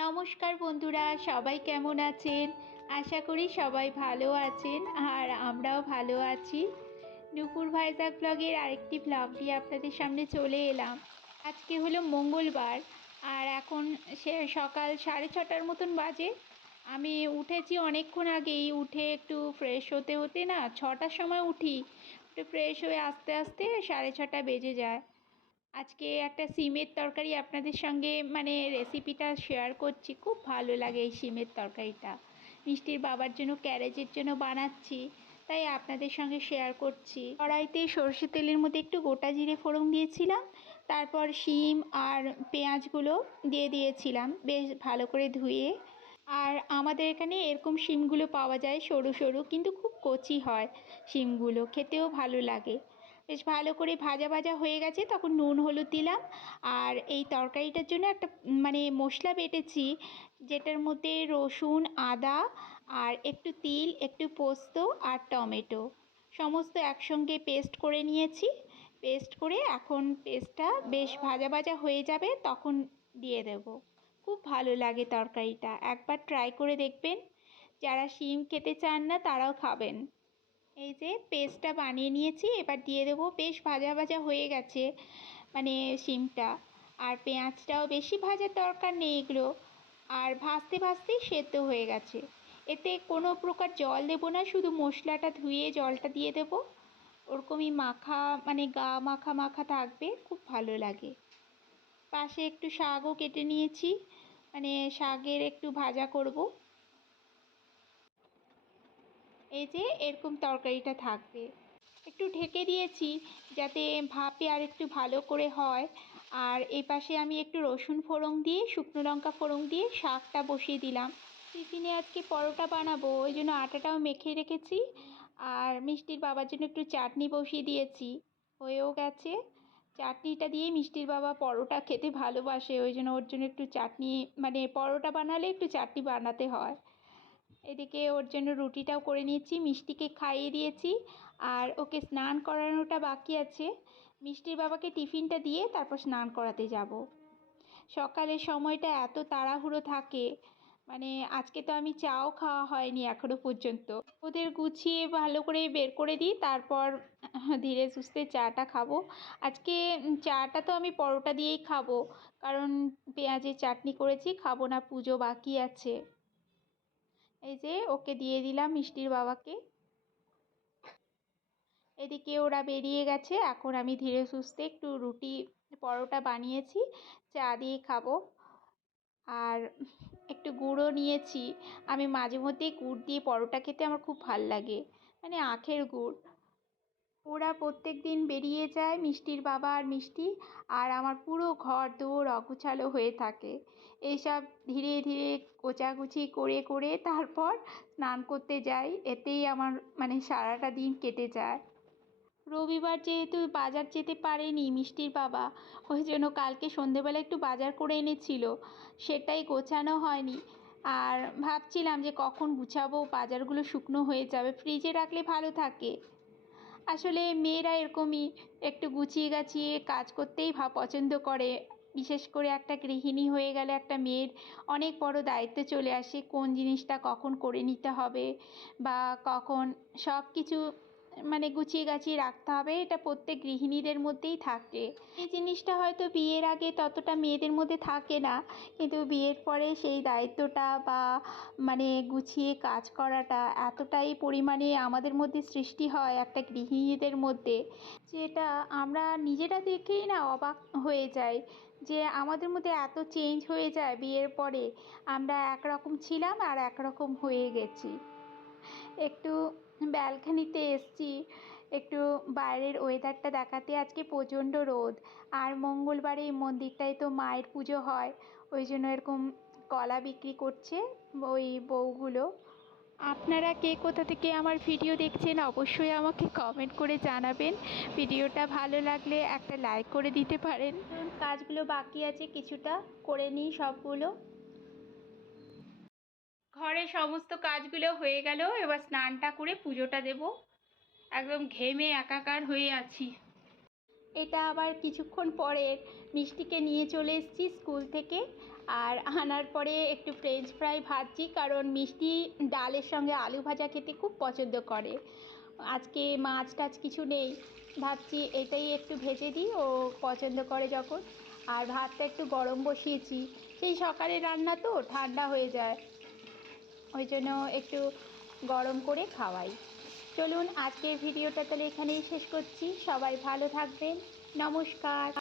নমস্কার বন্ধুরা, সবাই কেমন আছেন? আশা করি সবাই ভালো আছেন আর আমরাও ভালো আছি। নুপুর ভাইজাক ব্লগের আরেকটি ব্লগ দিয়ে আপনাদের সামনে চলে এলাম। আজকে হলো মঙ্গলবার আর এখন সে সকাল সাড়ে ছটার মতন বাজে। আমি উঠেছি অনেকক্ষণ আগেই, উঠে একটু ফ্রেশ হতে হতে না ছটার সময় উঠি। একটু ফ্রেশ হয়ে আস্তে আস্তে সাড়ে ছটা বেজে যায়। আজকে একটা সিমের তরকারি আপনাদের সঙ্গে মানে রেসিপিটা শেয়ার করছি। খুব ভালো লাগে এই সিমের তরকারিটা। মিষ্টির বাবার জন্য ক্যারেজের জন্য বানাচ্ছি, তাই আপনাদের সঙ্গে শেয়ার করছি। কড়াইতে সর্ষে তেলের মধ্যে একটু গোটা জিরে ফোড়ন দিয়েছিলাম, তারপর শিম আর পেঁয়াজগুলো দিয়ে দিয়েছিলাম, বেশ ভালো করে ধুয়ে। আর আমাদের এখানে এরকম শিমগুলো পাওয়া যায় সরু সরু, কিন্তু খুব কচি হয় শিমগুলো, খেতেও ভালো লাগে। বেশ ভালো করে ভাজা ভাজা হয়ে গেছে, তখন নুন, হলুদ দিলাম। আর এই তরকারিটার জন্য একটা মানে মশলা বেটেছি, যেটার মধ্যে রসুন, আদা আর একটু তিল, একটু পোস্ত আর টমেটো। সমস্ত একসঙ্গে পেস্ট করে নিয়েছি। পেস্ট করে এখন পেস্টটা বেশ ভাজা ভাজা হয়ে যাবে, তখন দিয়ে দেব। খুব ভালো লাগে তরকারিটা, একবার ট্রাই করে দেখবেন। যারা শিম খেতে চান না, তারাও খাবেন। এই যে পেস্টটা বানিয়ে নিয়েছি, এবার দিয়ে দেবো বেশ ভাজা ভাজা হয়ে গেছে মানে শিমটা আর পেঁয়াজটাও বেশি ভাজার দরকার নেই এগুলো। আর ভাজতে ভাজতেই সেদ্ধ হয়ে গেছে। এতে কোনো প্রকার জল দেবো না, শুধু মশলাটা ধুয়ে জলটা দিয়ে দেবো। ওরকমই মাখা মানে গা মাখা মাখা থাকবে, খুব ভালো লাগে। পাশে একটু শাকও কেটে নিয়েছি মানে শাকের একটু ভাজা করব। এই যে এরকম তরকারিটা থাকবে। একটু ঢেকে দিয়েছি যাতে ভাপে আর একটু ভালো করে হয়। আর এই পাশে আমি একটু রসুন ফোড়ন দিয়ে, শুকনো লঙ্কা ফোড়ন দিয়ে শাকটা বসিয়ে দিলাম। টিফিনে আজকে পরোটা বানাবো, ওই জন্য আটাটাও মেখে রেখেছি। আর মিষ্টির বাবার জন্য একটু চাটনি বসিয়ে দিয়েছি। হয়েও গেছে। চাটনিটা দিয়ে মিষ্টির বাবা পরোটা খেতে ভালোবাসে, ওই জন্য ওর জন্য একটু চাটনি মানে পরোটা বানালে একটু চাটনি বানাতে হয়। এদিকে ওর জন্য রুটিটাও করে নিয়েছি মিষ্টিকে খাইয়ে দিয়েছি, আর ওকে স্নান করানোটা বাকি আছে। মিষ্টির বাবাকে টিফিনটা দিয়ে তারপর স্নান করাতে যাব। সকালের সময়টা এত তাড়াহুড়ো থাকে মানে আজকে তো আমি চাও খাওয়া হয়নি এখনও পর্যন্ত। ওদের গুছিয়ে ভালো করে বের করে দিই, তারপর ধীরে সুস্থে চাটা খাব। আজকে চাটা তো আমি পরোটা দিয়েই খাব, কারণ পেঁয়াজের চাটনি করেছি, খাব না, পুজো বাকি আছে। এই যে ওকে দিয়ে দিলাম মিষ্টির বাবাকে। এদিকে ওরা বেরিয়ে গেছে। এখন আমি ধীরে সুস্থে একটু রুটি, পরোটা বানিয়েছি, চা দিয়ে খাব। আর একটু গুঁড়ো নিয়েছি। আমি মাঝে মধ্যেই গুড় দিয়ে পরোটা খেতে আমার খুব ভালো লাগে। মানে আখের গুড়। ওরা প্রত্যেক দিন বেরিয়ে যায় মিষ্টির বাবা আর মিষ্টি আর আমার পুরো ঘর দৌড় অগুছালো হয়ে থাকে। এইসব ধীরে ধীরে গোছাগুছি করে করে তারপর স্নান করতে যাই। এতেই আমার মানে সারাটা দিন কেটে যায়। রবিবার যেহেতু বাজার যেতে পারেনি মিষ্টির বাবা, ওই জন্য কালকে সন্ধেবেলা একটু বাজার করে এনেছিল। সেটাই গোছানো হয়নি। আর ভাবছিলাম যে কখন গুছাবো, বাজারগুলো শুকনো হয়ে যাবে, ফ্রিজে রাখলে ভালো থাকে। আসলে মেয়েরা এরকমই একটু গুছিয়ে গাছিয়ে কাজ করতেই ভা পছন্দ করে। বিশেষ করে একটা গৃহিণী হয়ে গেলে একটা মেয়ের অনেক বড় দায়িত্ব চলে আসে, কোন জিনিসটা কখন করে নিতে হবে বা কখন সব কিছু মানে গুছিয়ে গাছিয়ে রাখতে হবে, এটা প্রত্যেক গৃহিণীদের মধ্যেই থাকে। এই জিনিসটা হয়তো বিয়ের আগে ততটা মেয়েদের মধ্যে থাকে না, কিন্তু বিয়ের পরে সেই দায়িত্বটা বা মানে গুছিয়ে কাজ করাটা এতটাই পরিমাণে আমাদের মধ্যে সৃষ্টি হয় একটা গৃহিণীদের মধ্যে, যেটা আমরা নিজেরা দেখেই না অবাক হয়ে যাই যে আমাদের মধ্যে এত চেঞ্জ হয়ে যায় বিয়ের পরে। আমরা একরকম ছিলাম আর একরকম হয়ে গেছি। একটু ব্যালকানিতে এসছি। একটু বাইরের ওয়েদারটা দেখাতে আজকে প্রচণ্ড রোদ। আর মঙ্গলবারে এই মন্দিরটায় তো মায়ের পুজো হয়, ওই জন্য এরকম কলা বিক্রি করছে ওই বউগুলো। আপনারা কে কোথা থেকে আমার ভিডিও দেখছেন, অবশ্যই আমাকে কমেন্ট করে জানাবেন। ভিডিওটা ভালো লাগলে একটা লাইক করে দিতে পারেন। কাজগুলো বাকি আছে কিছুটা, করে নিই সবগুলো। সমস্ত কাজগুলো হয়ে গেল, এবার স্নানটা করে পুজোটা দেব। একদম ঘেমে একাকার হয়ে আছি। এটা আবার কিছুক্ষণ পরের মিষ্টিকে নিয়ে চলে এসেছি স্কুল থেকে, আর আনার পরে একটু ফ্রেঞ্চ ফ্রাই ভাজছি, কারণ মিষ্টি ডালের সঙ্গে আলু ভাজা খেতে খুব পছন্দ করে। আজকে মাছ টাছ কিছু নেই, ভাবছি এটাই একটু ভেজে দিই, ও পছন্দ করে যখন। আর ভাতটা একটু গরম বসিয়েছি, সেই সকালে রান্না তো ঠান্ডা হয়ে যায়। ওই জন্য একটু গরম করে খাওয়াই। চলুন আজকের ভিডিওটা তাহলে এখানেই শেষ করছি। সবাই ভালো থাকবেন। নমস্কার।